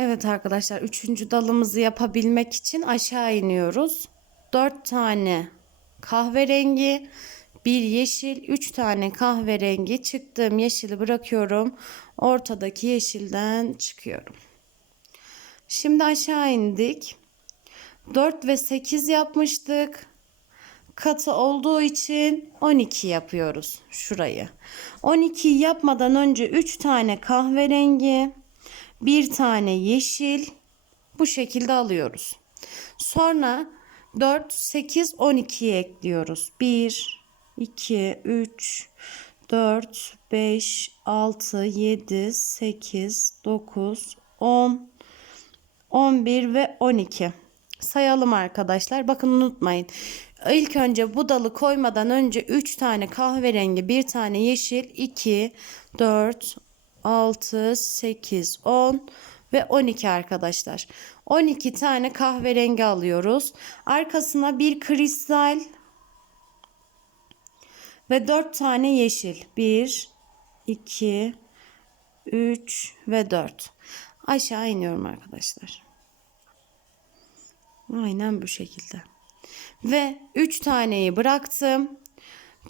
Evet arkadaşlar üçüncü dalımızı yapabilmek için aşağı iniyoruz. Dört tane kahverengi, bir yeşil, üç tane kahverengi çıktığım yeşili bırakıyorum. Ortadaki yeşilden çıkıyorum. Şimdi aşağı indik. 4 ve 8 yapmıştık. Katı olduğu için 12 yapıyoruz şurayı. 12'yi yapmadan önce 3 tane kahverengi, bir tane yeşil bu şekilde alıyoruz. Sonra 4, 8, 12'ye ekliyoruz. 1, 2, 3, 4, 5, 6, 7, 8, 9, 10, 11 ve 12. Sayalım arkadaşlar. Bakın unutmayın. İlk önce bu dalı koymadan önce 3 tane kahverengi, 1 tane yeşil, 2, 4, 6, 8, 10 ve 12 arkadaşlar. 12 tane kahverengi alıyoruz. Arkasına bir kristal ve 4 tane yeşil. 1, 2, 3 ve 4. Aşağı iniyorum arkadaşlar. Aynen bu şekilde. Ve 3 taneyi bıraktım.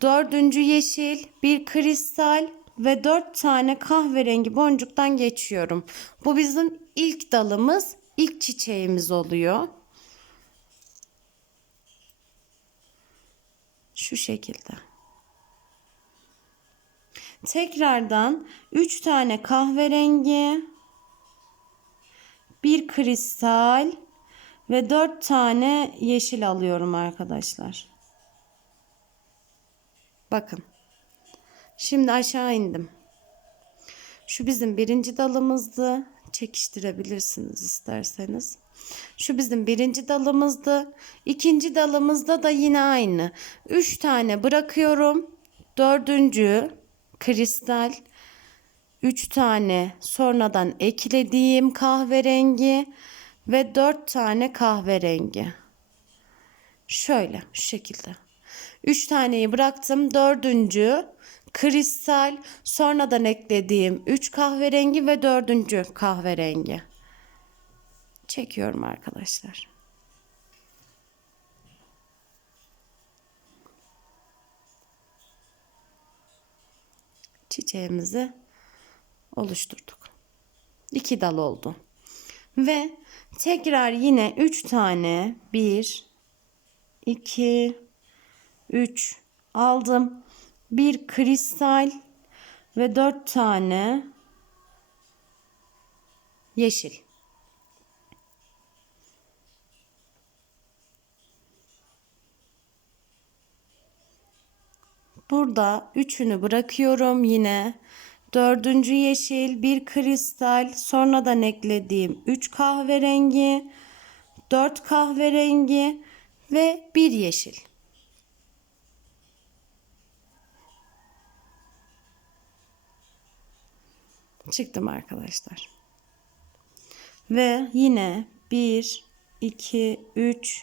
Dördüncü yeşil, bir kristal ve 4 tane kahverengi boncuktan geçiyorum. Bu bizim ilk dalımız, ilk çiçeğimiz oluyor. Şu şekilde. Tekrardan 3 tane kahverengi, bir kristal ve 4 tane yeşil alıyorum arkadaşlar. Bakın. Şimdi aşağı indim. Şu bizim birinci dalımızdı. Çekiştirebilirsiniz isterseniz. Şu bizim birinci dalımızdı. İkinci dalımızda da yine aynı. Üç tane bırakıyorum. Dördüncü kristal. Üç tane sonradan eklediğim kahverengi ve dört tane kahverengi. Şöyle şu şekilde. Üç taneyi bıraktım. Dördüncü kristal sonradan eklediğim üç kahverengi ve dördüncü kahverengi. Çekiyorum arkadaşlar. Çiçeğimizi oluşturduk. İki dal oldu. Ve tekrar yine 3 tane 1 2 3 aldım. Bir kristal ve 4 tane yeşil. Burada üçünü bırakıyorum yine. Dördüncü yeşil, bir kristal, sonradan eklediğim üç kahverengi, dört kahverengi ve bir yeşil. Çıktım arkadaşlar. Ve yine 1, 2, 3,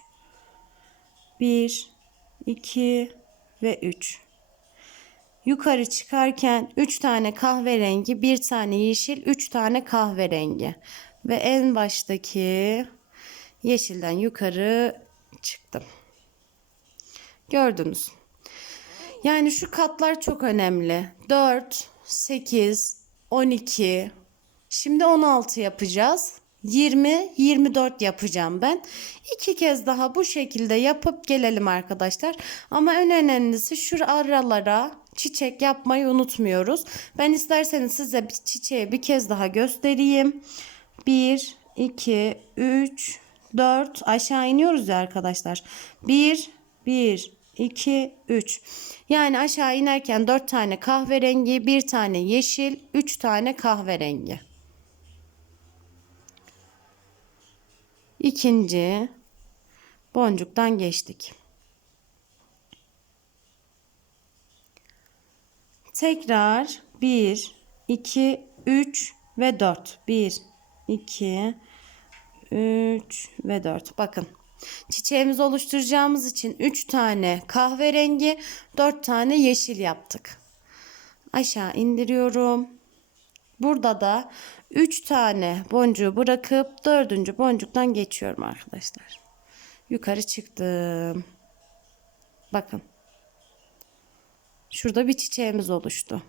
1, 2 ve 3. Yukarı çıkarken 3 tane kahverengi, 1 tane yeşil, 3 tane kahverengi. Ve en baştaki yeşilden yukarı çıktım. Gördünüz. Yani şu katlar çok önemli. 4, 8, 12, şimdi 16 yapacağız. 20, 24 yapacağım ben. İki kez daha bu şekilde yapıp gelelim arkadaşlar. Ama en önemlisi şu aralara çiçek yapmayı unutmuyoruz. Ben isterseniz size bir çiçeği bir kez daha göstereyim. 1, 2, 3, 4 aşağı iniyoruz ya arkadaşlar. 1, 1, 2, 3. Yani aşağı inerken 4 tane kahverengi, 1 tane yeşil, 3 tane kahverengi. İkinci boncuktan geçtik. Tekrar 1, 2, 3 ve 4. 1, 2, 3 ve 4. Bakın çiçeğimizi oluşturacağımız için 3 tane kahverengi, 4 tane yeşil yaptık. Aşağı indiriyorum. Burada da 3 tane boncuğu bırakıp dördüncü boncuktan geçiyorum arkadaşlar. Yukarı çıktım. Bakın. Şurada bir çiçeğimiz oluştu.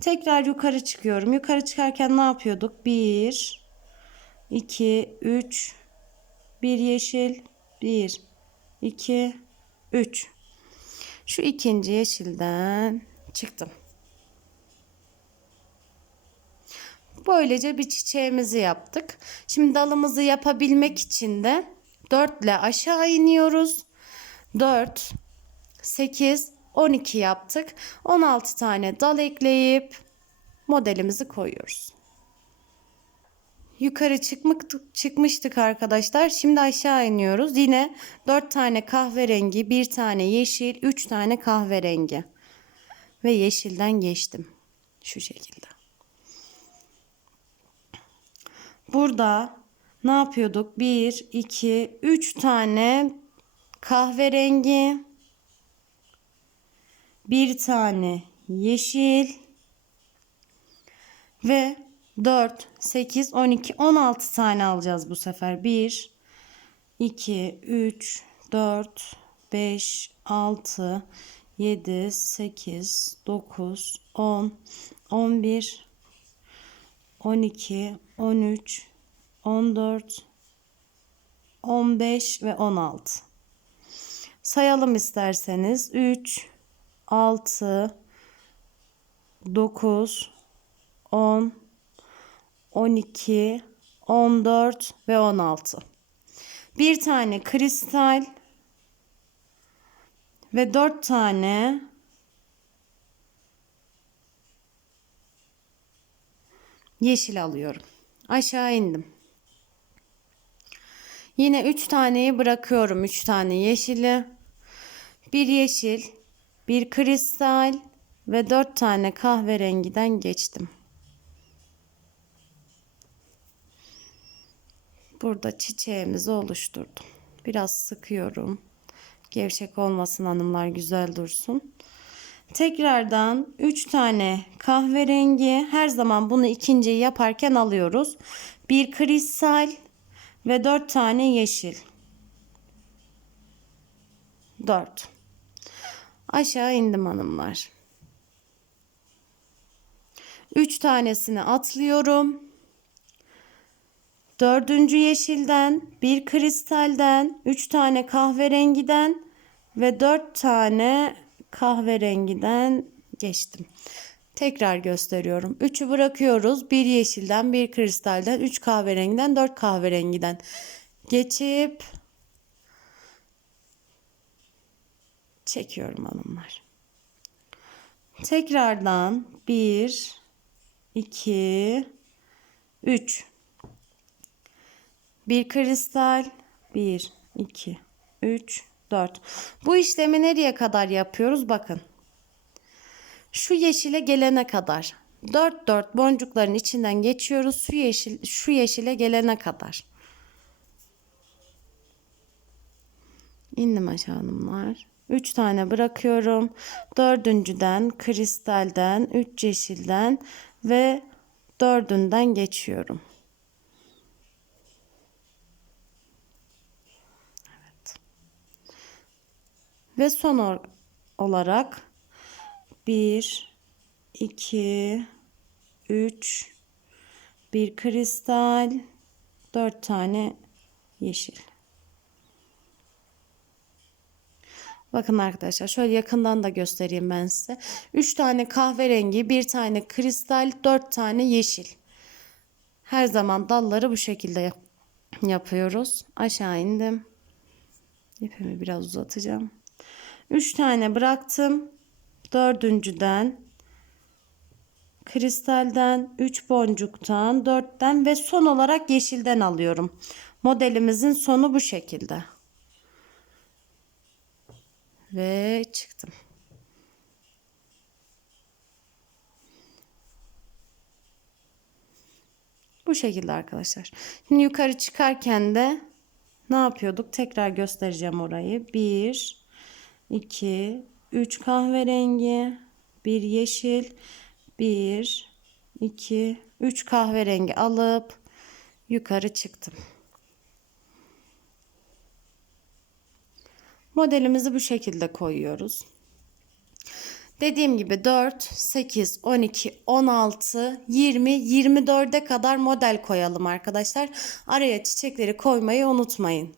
Tekrar yukarı çıkıyorum. Yukarı çıkarken ne yapıyorduk? 1 2 3 1 yeşil 1 2 3 Şu ikinci yeşilden çıktım. Böylece bir çiçeğimizi yaptık. Şimdi dalımızı yapabilmek için de 4 ile aşağı iniyoruz. 4 8 12 yaptık. 16 tane dal ekleyip modelimizi koyuyoruz. Yukarı çıkmak, çıkmıştık arkadaşlar. Şimdi aşağı iniyoruz. Yine 4 tane kahverengi, 1 tane yeşil, 3 tane kahverengi. Ve yeşilden geçtim. Şu şekilde. Burada ne yapıyorduk? 1, 2, 3 tane kahverengi, bir tane yeşil ve 4, 8, 12, 16 tane alacağız bu sefer. 1, 2, 3, 4, 5, 6, 7, 8, 9, 10, 11, 12, 13, 14, 15 ve 16. Sayalım isterseniz. 3, 6, 9, 10, 12, 14 ve 16. Bir tane kristal ve 4 tane yeşil alıyorum. Aşağı indim. Yine 3 taneyi bırakıyorum. 3 tane yeşili. Bir yeşil, bir kristal ve 4 tane kahverengiden geçtim. Burada çiçeğimizi oluşturdum. Biraz sıkıyorum. Gevşek olmasın hanımlar güzel dursun. Tekrardan 3 tane kahverengi her zaman bunu ikinciyi yaparken alıyoruz. Bir kristal ve 4 tane yeşil. 4. Aşağı indim hanımlar. 3 tanesini atlıyorum. Dördüncü yeşilden, bir kristalden, 3 tane kahverengiden ve 4 tane kahverengiden geçtim. Tekrar gösteriyorum. 3'ü bırakıyoruz. Bir yeşilden, bir kristalden, 3 kahverengiden, 4 kahverengiden geçip çekiyorum hanımlar. Tekrardan 1 2 3 bir kristal. 1 2 3 4 bu işlemi nereye kadar yapıyoruz? Bakın. Şu yeşile gelene kadar. 4 4 boncukların içinden geçiyoruz. Şu yeşil şu yeşile gelene kadar. İndim aşağı hanımlar. 3 tane bırakıyorum. Dördüncüden, kristalden, 3 yeşilden ve dördünden geçiyorum. Ve son olarak 1 2 3 bir kristal 4 tane yeşil. Bakın arkadaşlar şöyle yakından da göstereyim ben size. 3 tane kahverengi, 1 tane kristal, 4 tane yeşil. Her zaman dalları bu şekilde yap yapıyoruz. Aşağı indim. İpimi biraz uzatacağım. 3 tane bıraktım. Dördüncüden kristalden, 3 boncuktan, 4'ten ve son olarak yeşilden alıyorum. Modelimizin sonu bu şekilde ve çıktım. Bu şekilde arkadaşlar. Şimdi yukarı çıkarken de ne yapıyorduk? Tekrar göstereceğim orayı. 1 2 3 kahverengi, 1 yeşil, 1 2 3 kahverengi alıp yukarı çıktım. Modelimizi bu şekilde koyuyoruz. Dediğim gibi 4, 8, 12, 16, 20, 24'e kadar model koyalım arkadaşlar. Araya çiçekleri koymayı unutmayın.